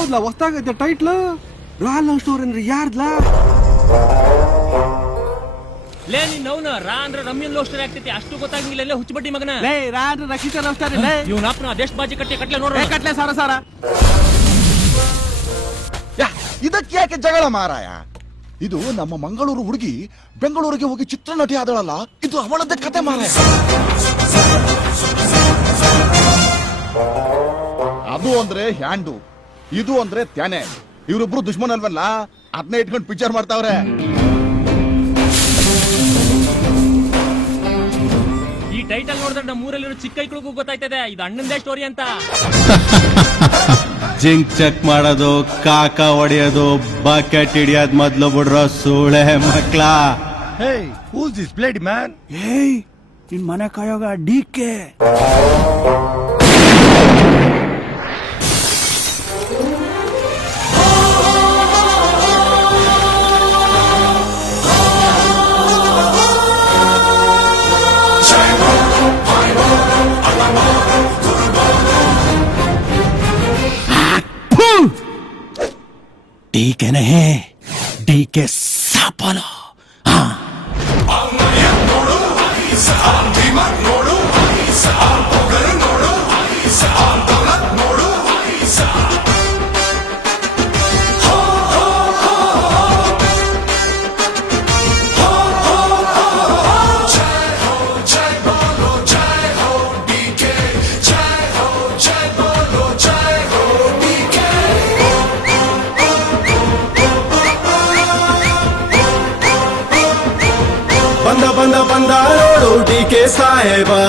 ಯಾವ್ದಲ್ಲ ಹೊಸ್ತಾಗೈತೆ title ರಾಲ್ love story ಅಂದ್ರೆ ಯಾರ್ದ್ಲಾ ಲೇ ನಿನ್ನವನ ರಾ ಅಂದ್ರೆ ರಮ್ಯನ್ ಲವ್ ಸ್ಟೋರಿ ಆಗ್ತೈತಿ ಅಷ್ಟು ಗೊತ್ತಾಗಿಲ್ಲ ಹುಚ್ಚಬಡ್ಡಿ ಮಗನ ಲೇ ರಾ ಅಂದ್ರೆ ರಕ್ಷಿತ ಲವ್ ಸ್ಟೋರಿ ಲೇ ಇವ್ನಪ್ಪನ ಅದೆಷ್ಟು ಬಾಜಿ ಕಟ್ಲೆ ನೋಡ್ರ ಕಟ್ಲೆ ಸಾರ ಸಾರ ಇದಕ್ಕೆ ಯಾಕೆ ಜಗಳ ಮಾರಾಯ ಇದು ನಮ್ಮ ಮಂಗಳೂರು ಹುಡುಗಿ ಬೆಂಗಳೂರಿಗೆ ಹೋಗಿ ಚಿತ್ರನಟಿ ಆದಳಲ್ಲ ಇದು ಅವಳದ್ದೇ ಕತೆ ಮಾರಾಯ ಅದು ಅಂದ್ರೆ ಹ್ಯಾಂಡು ಇದು ಅಂದ್ರೆ ತ್ಯಾನೆ ಇವರಿಬ್ರು ದುಶ್ಮನ್ ಅಲ್ವಲ್ಲ ಅದನ್ನೇ ಇಟ್ಕೊಂಡು ಪಿಕ್ಚರ್ ಮಾಡ್ತಾವ್ರೆ ಈ ಟೈಟಲ್ ನೋಡಿದ್ರೆ ನಮ್ಮ ಊರಲ್ಲಿರೋ ಚಿಕ್ಕ ಐಕ್ಳಿಗೂ ಗೊತ್ತಾಯ್ತದೆ ಇದು ಅಣ್ಣಂದೇ ಸ್ಟೋರಿ ಅಂತ ಜಿಂಕ್ ಚೆಕ್ ಮಾಡೋದು ಕಾಕ ಹೊಡೆಯೋದು ಬಕೆಟ್ ಹಿಡಿಯೋದ್ ಮೊದ್ಲು ಬಿಡ್ರೋ ಸೂಳೆ ಮಕ್ಳ ಹೂಸ್ ದಿಸ್ ಬ್ಲೇಡಿ ಮ್ಯಾನ್ ಏಯ್ ನಿನ್ ಮನೆ ಕಾಯೋಗ ಡಿಕೆ डीके नहीं डीके सापलो बंदा बंदा बंदा डीके साहेबा